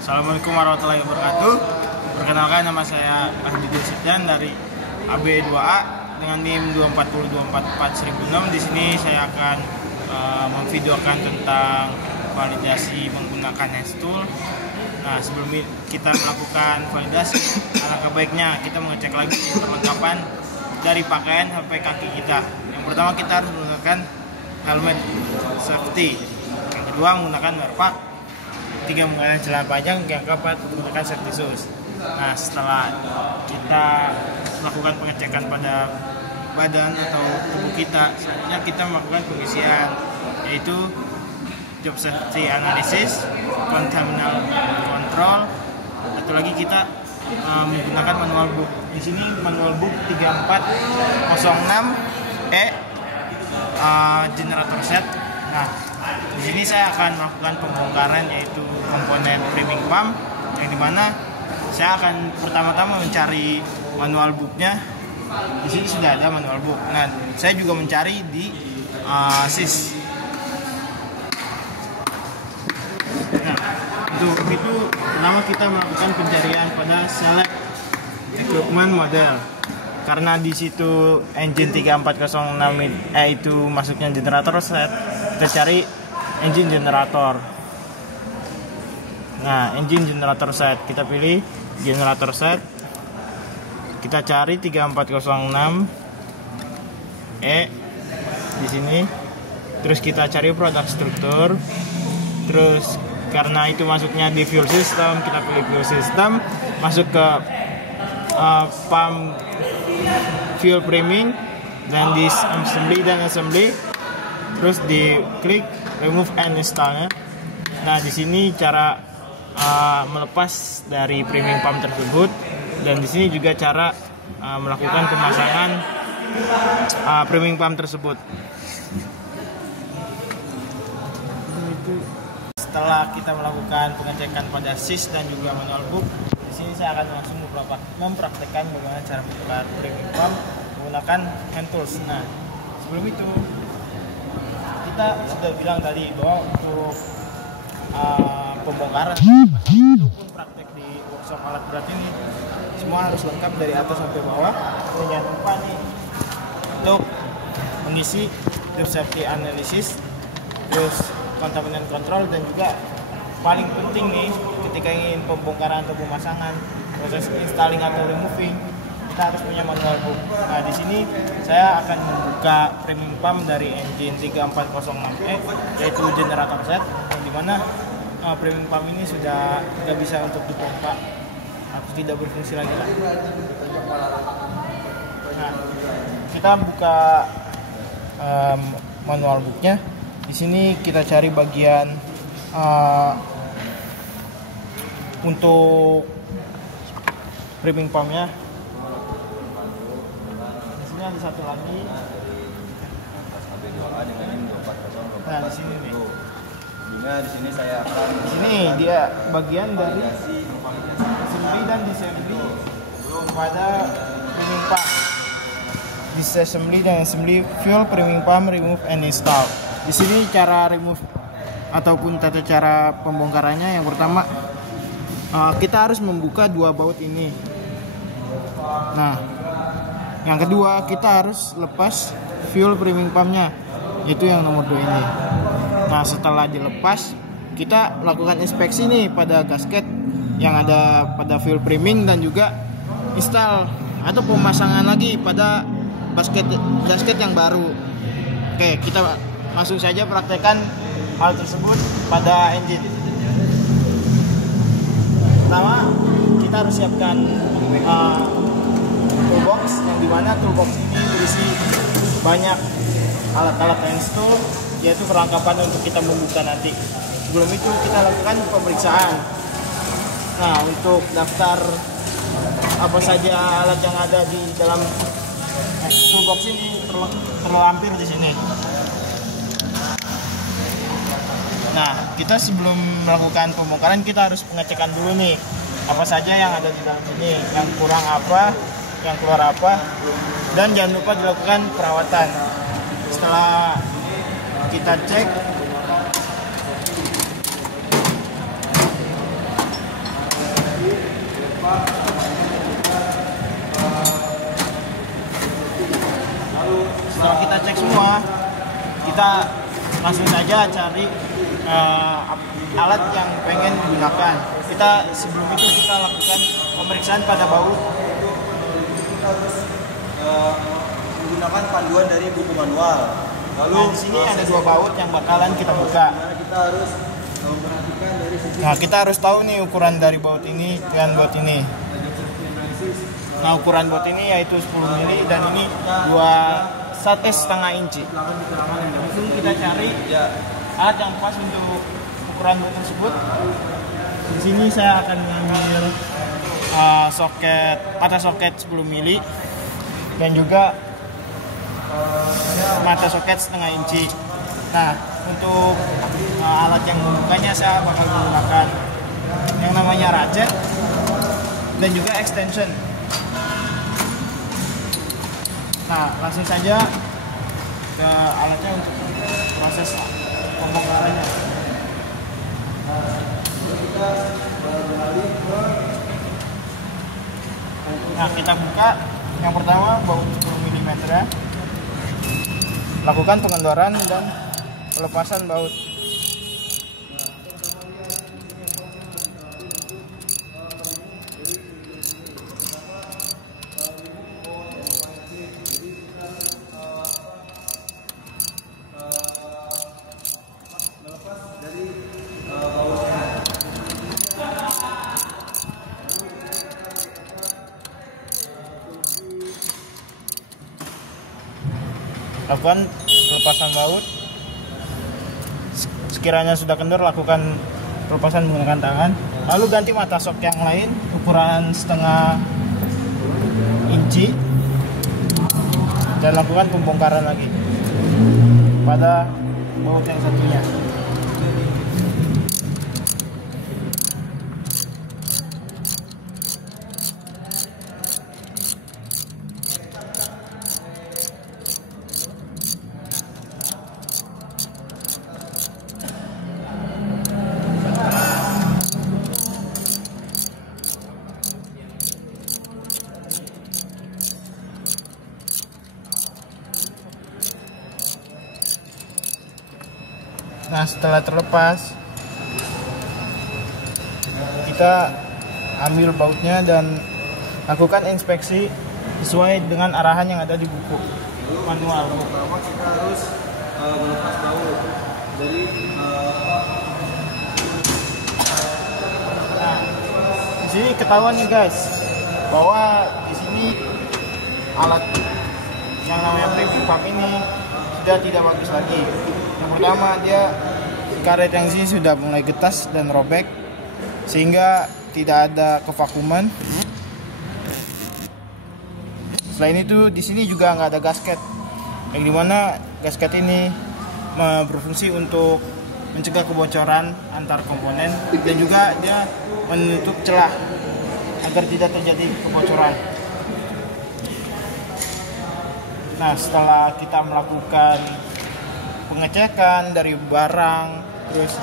Assalamualaikum warahmatullahi wabarakatuh. Perkenalkan, nama saya Ahdi Desipdan dari AB2A dengan NIM 240244006. Di sini saya akan memvideokan tentang validasi menggunakan handstool. Nah, sebelum kita melakukan validasi, alangkah baiknya kita mengecek lagi perlengkapan dari pakaian sampai kaki kita. Yang pertama, kita harus menggunakan helmet safety. Yang kedua, menggunakan wear pack. Tiga, menggunakan celana panjang. Yang keempat, menggunakan safety shoes. Nah, setelah kita melakukan pengecekan pada badan atau tubuh kita, selanjutnya kita melakukan pengisian, yaitu job safety analysis, contaminant control, atau lagi kita menggunakan manual book. Di sini manual book 3406E generator set. Nah, di sini saya akan melakukan pembongkaran, yaitu komponen priming pump, yang dimana saya akan pertama-tama mencari manual booknya. Di sini sudah ada manual book. Nah, saya juga mencari di SIS. Nah, untuk itu pertama kita melakukan pencarian pada select equipment model. Karena di situ engine 3406 itu masuknya generator set, kita cari engine generator. Nah, engine generator set, kita pilih generator set. Kita cari 3406E di sini. Terus kita cari produk struktur. Terus karena itu masuknya di fuel system, kita pilih fuel system. Masuk ke pump fuel priming, dan di assembly, terus di klik remove and install-nya. Nah, di sini cara melepas dari priming pump tersebut, dan di sini juga cara melakukan pemasangan priming pump tersebut. Setelah kita melakukan pengecekan pada SIS dan juga manual book, di sini saya akan langsung mempraktekkan bagaimana cara membongkar priming pump menggunakan hand tools. Nah, sebelum itu kita sudah bilang tadi bahwa untuk pembongkaran ataupun praktek di workshop alat berat ini semua harus lengkap dari atas sampai bawah. Dan jangan lupa nih untuk mengisi job safety analysis, terus contaminant control, dan juga paling penting nih ketika ingin pembongkaran atau pemasangan, proses installing atau removing, kita harus punya manual book. Nah, di sini saya akan membuka priming pump dari engine 3406E, yaitu generator set, yang dimana priming pump ini sudah tidak bisa untuk dipompa atau tidak berfungsi lagi. Nah, kita buka manual booknya. Di sini kita cari bagian untuk priming pumpnya. Di sini ada satu lagi. Nah, di sini nih. Di sini saya akan. Di sini dia bagian dari assembly dan disassembly pada priming pump. Disassembly dan assembly fuel priming pump, remove and install. Di sini cara remove ataupun tata cara pembongkarannya, yang pertama kita harus membuka dua baut ini. Nah, yang kedua kita harus lepas fuel priming pumpnya, yaitu yang nomor 2 ini. Nah, setelah dilepas, kita lakukan inspeksi nih pada gasket yang ada pada fuel priming, dan juga install atau pemasangan lagi pada gasket yang baru. Oke, kita langsung saja praktekkan hal tersebut pada engine. Pertama, kita harus siapkan toolbox, yang dimana toolbox ini berisi banyak alat-alat handstool, yaitu perlengkapan untuk kita membuka nanti. Sebelum itu kita lakukan pemeriksaan. Nah, untuk daftar apa saja alat yang ada di dalam toolbox ini terlampir di sini. Nah, kita sebelum melakukan pembongkaran kita harus pengecekan dulu nih apa saja yang ada di dalam sini, yang kurang apa, yang keluar apa, dan jangan lupa dilakukan perawatan. Setelah kita cek, Lalu setelah kita cek semua, kita langsung saja cari alat yang pengen digunakan. Sebelum itu kita lakukan pemeriksaan pada baut. Menggunakan panduan dari buku manual. Lalu di sini ada 2 baut yang bakalan kita buka. Kita harus memperhatikan dari sisi. Nah, kita harus tahu nih ukuran dari baut ini dan baut ini. Nah, ukuran baut ini yaitu 10 mili dan ini 1,5 inci. Langsung kita cari alat yang pas untuk ukuran baut tersebut. Di sini saya akan mengambil mata soket 10 mili dan juga mata soket 1/2 inci. Nah, untuk alat yang membukanya saya bakal menggunakan yang namanya ratchet dan juga extension. Nah, langsung saja ke alatnya untuk proses pembongkarannya. Nah, kita buka yang pertama baut 10 mm ya. Lakukan pengendoran dan pelepasan baut. Lakukan pelepasan baut. Sekiranya sudah kendor, lakukan pelepasan menggunakan tangan. Lalu ganti mata sok yang lain ukuran 1/2 inci dan lakukan pembongkaran lagi pada baut yang satunya. Nah, setelah terlepas, kita ambil bautnya dan lakukan inspeksi sesuai dengan arahan yang ada di buku manual. Pertama kita harus melepas baut dari Nah, di sini ketahuan nih guys, bahwa di sini alat yang namanya preview pump ini sudah tidak bagus lagi. Yang pertama, dia karet yang sini sudah mulai getas dan robek sehingga tidak ada kevakuman. Selain itu, di sini juga nggak ada gasket, yang dimana gasket ini berfungsi untuk mencegah kebocoran antar komponen dan juga dia menutup celah agar tidak terjadi kebocoran. Nah, setelah kita melakukan pengecekan dari barang, terus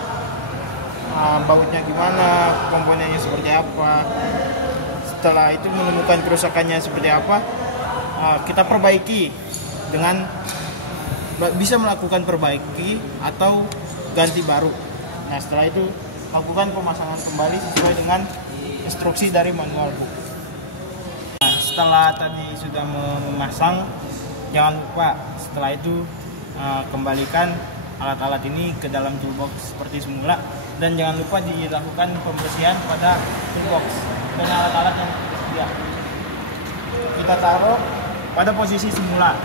bautnya gimana, komponennya seperti apa, setelah itu menemukan kerusakannya seperti apa, kita perbaiki dengan bisa melakukan perbaiki atau ganti baru. Nah, setelah itu lakukan pemasangan kembali sesuai dengan instruksi dari manual book. Nah, setelah tadi sudah memasang, jangan lupa setelah itu kembalikan alat-alat ini ke dalam toolbox seperti semula, dan jangan lupa dilakukan pembersihan pada toolbox dan alat-alat yang tersedia. Kita taruh pada posisi semula.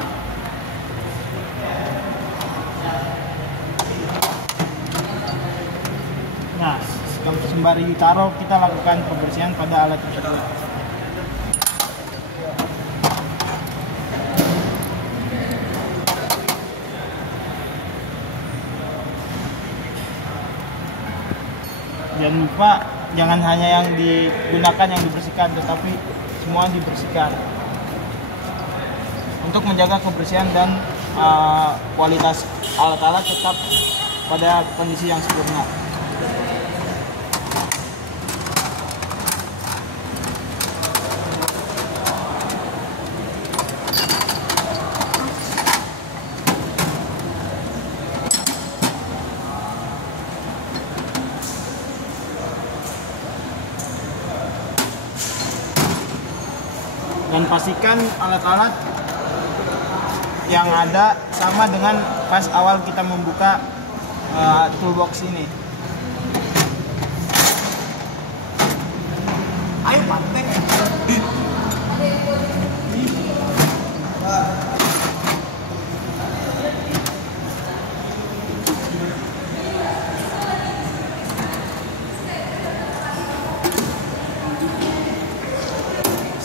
Nah, sembari ditaruh, kita lakukan pembersihan pada alat tersebut. Jangan lupa, jangan hanya yang digunakan yang dibersihkan, tetapi semua dibersihkan untuk menjaga kebersihan dan kualitas alat-alat tetap pada kondisi yang sempurna. Dan pastikan alat-alat yang ada sama dengan pas awal kita membuka toolbox ini. Ayo praktek.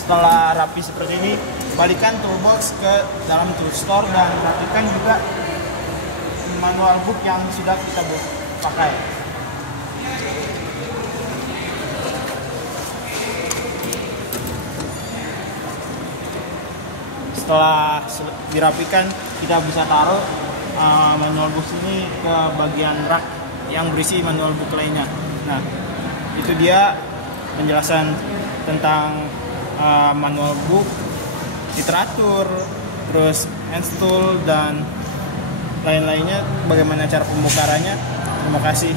Setelah rapi seperti ini, balikan toolbox ke dalam tool store dan rapikan juga manual book yang sudah kita pakai. Setelah dirapikan, kita bisa taruh manual book ini ke bagian rak yang berisi manual book lainnya. Nah, itu dia penjelasan tentang manual book, literatur, terus install dan lain-lainnya, bagaimana cara pembukaannya. Terima kasih.